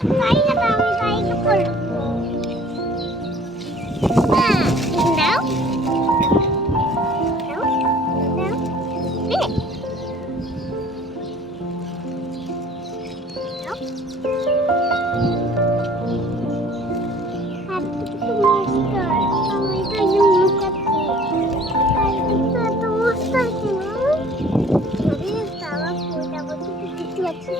জানি না তো, আমি গাড়িটা করবো মা। দাও দাও দাও দে দাও। হাতটা তো মস্ত, আমি তো লুকাচ্ছি। হাতটা তো মস্ত আছে না। আরে বাবা, কোটা বলতে কিছু আছে।